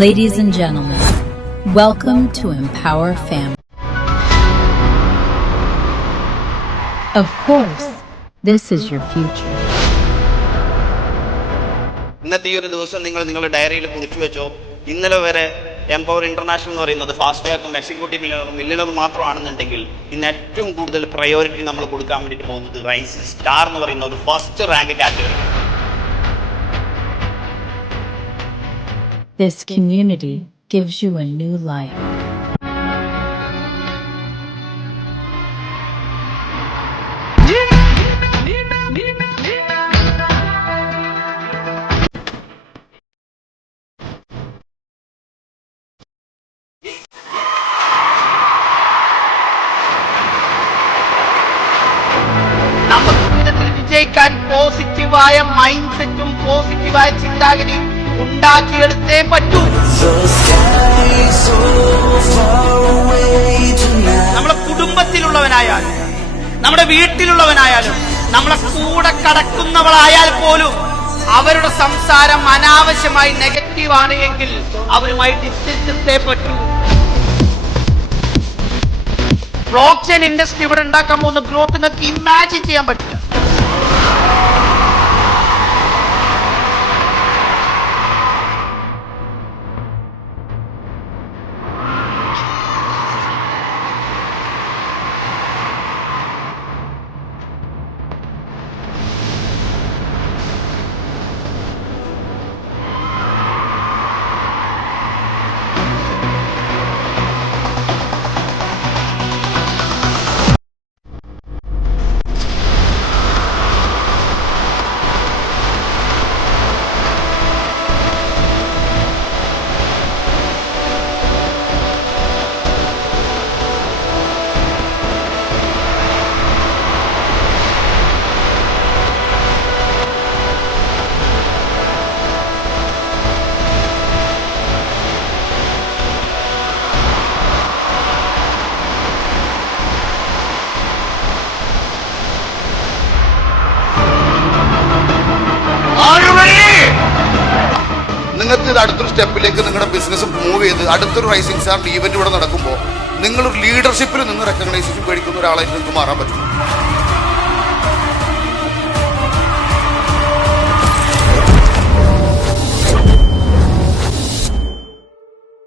Ladies and gentlemen, welcome to Empower Family. Of course, this is your future. ഇന്നത്തെ ഈ ഒരു ദിവസം നിങ്ങളുടെ ഡയറിയിൽ കുറിച്ചു വെച്ചോ. ഇന്നലെ വരെ എംപവർ ഇന്റർനാഷണൽ എന്ന് പറയുന്നത് ഫാസ്റ്റ് ട്രാക്കും എക്സിക്യൂട്ടീവ് മില്ലിനറും മാത്രമാണെന്നുണ്ടെങ്കിൽ ഇന്ന് ഏറ്റവും കൂടുതൽ പ്രയോറിറ്റി നമ്മൾ കൊടുക്കാൻ വേണ്ടിയിട്ട് പോകുന്നത് റൈസിംഗ് സ്റ്റാർ എന്ന് പറയുന്ന ഒരു first rank category. This community gives you a new life. വിജയിക്കാൻ പോസിറ്റീവായ മൈൻഡ് സെറ്റും പോസിറ്റീവായ ചിന്താഗതിയും ഉണ്ടാക്കിയെടുത്തേ പറ്റൂ. നമ്മുടെ കുടുംബത്തിലുള്ളവനായാലും നമ്മുടെ വീട്ടിലുള്ളവനായാലും നമ്മളെ കൂടെ കടക്കുന്നവളായാൽ പോലും അവരുടെ സംസാരം അനാവശ്യമായി നെഗറ്റീവാണ് എങ്കിൽ അവരുമായി ഡിസ്റ്റൻസ് എടുത്തേ പറ്റൂ. ബ്ലോക്ക് ചെയിൻ ഇൻഡസ്ട്രി ഇവിടെ ഉണ്ടാക്കാൻ പോകുന്ന ഗ്രോത്ത് നിങ്ങൾക്ക് ഇമാജിൻ ചെയ്യാൻ പറ്റില്ല. നിങ്ങൾക്ക് ഇത് അടുത്തൊരു സ്റ്റെപ്പിലേക്ക് നിങ്ങളുടെ ബിസിനസ് മൂവ് ചെയ്ത് അടുത്തൊരു റൈസിംഗ് സ്റ്റാർ ഈവന്റ് ഇവിടെ നടക്കുമ്പോൾ നിങ്ങളൊരു ലീഡർഷിപ്പിൽ നിന്ന് റെക്കഗ്നൈസേഷൻ മേടിക്കുന്ന ഒരാളായിട്ട് നിങ്ങൾക്ക് മാറാൻ പറ്റും.